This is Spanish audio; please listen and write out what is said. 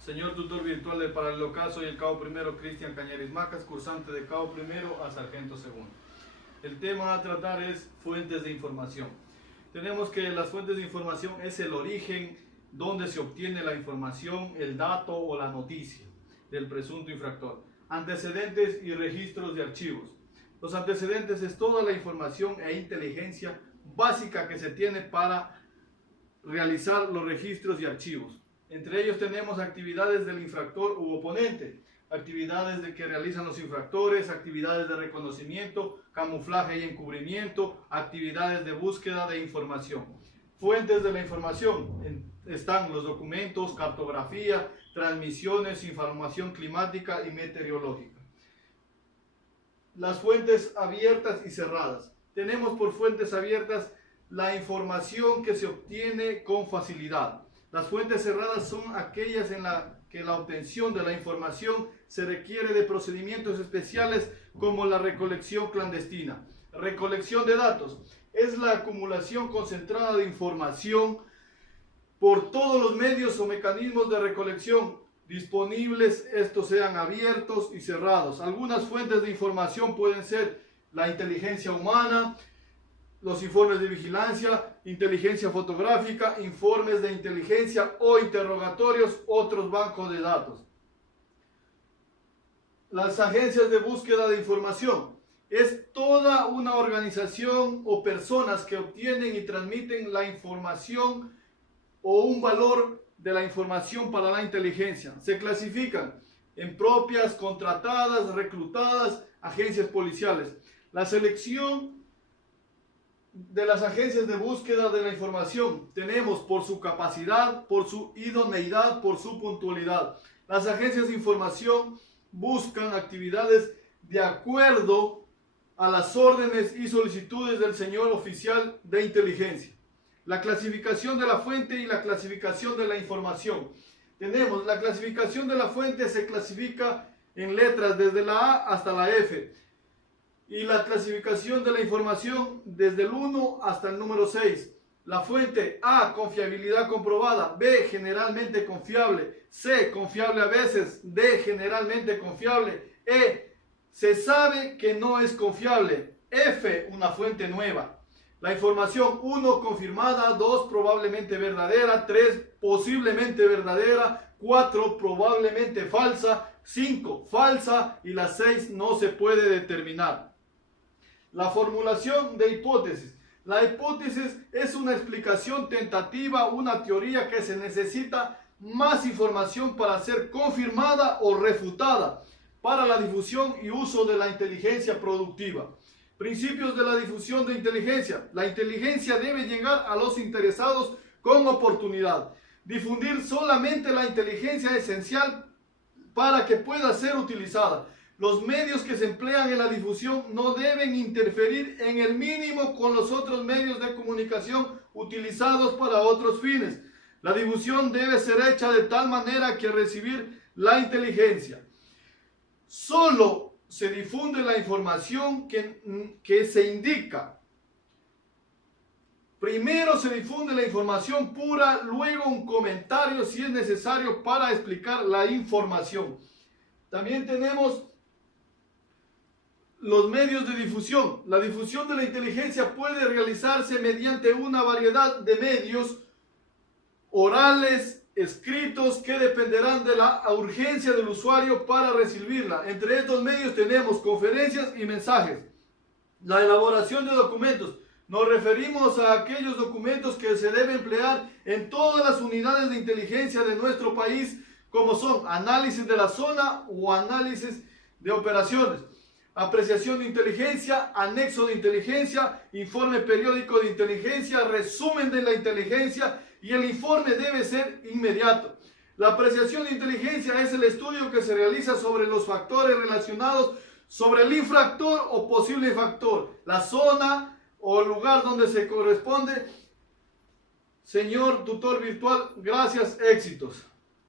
Señor tutor virtual de Paralelo soy el cabo primero Cristian Cañaris Macas, cursante de cabo primero a sargento segundo. El tema a tratar es fuentes de información. Tenemos que las fuentes de información es el origen donde se obtiene la información, el dato o la noticia del presunto infractor. Antecedentes y registros de archivos. Los antecedentes es toda la información e inteligencia básica que se tiene para realizar los registros y archivos. Entre ellos tenemos actividades del infractor u oponente, actividades que realizan los infractores, actividades de reconocimiento, camuflaje y encubrimiento, actividades de búsqueda de información. Fuentes de la información están los documentos, cartografía, transmisiones, información climática y meteorológica. Las fuentes abiertas y cerradas. Tenemos por fuentes abiertas la información que se obtiene con facilidad. Las fuentes cerradas son aquellas en las que la obtención de la información se requiere de procedimientos especiales como la recolección clandestina. Recolección de datos es la acumulación concentrada de información por todos los medios o mecanismos de recolección disponibles, estos sean abiertos y cerrados. Algunas fuentes de información pueden ser la inteligencia humana, los informes de vigilancia, inteligencia fotográfica, informes de inteligencia o interrogatorios, otros bancos de datos. Las agencias de búsqueda de información es toda una organización o personas que obtienen y transmiten la información o un valor de la información para la inteligencia. Se clasifican en propias, contratadas, reclutadas, agencias policiales. La selección de las agencias de búsqueda de la información tenemos por su capacidad, por su idoneidad, por su puntualidad. Las agencias de información buscan actividades de acuerdo a las órdenes y solicitudes del señor oficial de inteligencia. La clasificación de la fuente y la clasificación de la información. Tenemos la clasificación de la fuente, se clasifica en letras desde la A hasta la F. Y la clasificación de la información desde el 1 hasta el número 6. La fuente A, confiabilidad comprobada. B, generalmente confiable. C, confiable a veces. D, generalmente confiable. E, se sabe que no es confiable. F, una fuente nueva. La información 1, confirmada. 2, probablemente verdadera. 3, posiblemente verdadera. 4, probablemente falsa. 5, falsa. Y la 6 no se puede determinar. La formulación de hipótesis. La hipótesis es una explicación tentativa, una teoría que se necesita más información para ser confirmada o refutada para la difusión y uso de la inteligencia productiva. Principios de la difusión de inteligencia. La inteligencia debe llegar a los interesados con oportunidad. Difundir solamente la inteligencia esencial para que pueda ser utilizada. Los medios que se emplean en la difusión no deben interferir en el mínimo con los otros medios de comunicación utilizados para otros fines. La difusión debe ser hecha de tal manera que recibir la inteligencia. Solo se difunde la información que se indica. Primero se difunde la información pura, luego un comentario si es necesario para explicar la información. También tenemos los medios de difusión. La difusión de la inteligencia puede realizarse mediante una variedad de medios orales, escritos, que dependerán de la urgencia del usuario para recibirla. Entre estos medios tenemos conferencias y mensajes. La elaboración de documentos. Nos referimos a aquellos documentos que se deben emplear en todas las unidades de inteligencia de nuestro país, como son análisis de la zona o análisis de operaciones. Apreciación de inteligencia, anexo de inteligencia, informe periódico de inteligencia, resumen de la inteligencia, y el informe debe ser inmediato. La apreciación de inteligencia es el estudio que se realiza sobre los factores relacionados sobre el infractor o posible infractor, la zona o el lugar donde se corresponde. Señor tutor virtual, gracias, éxitos.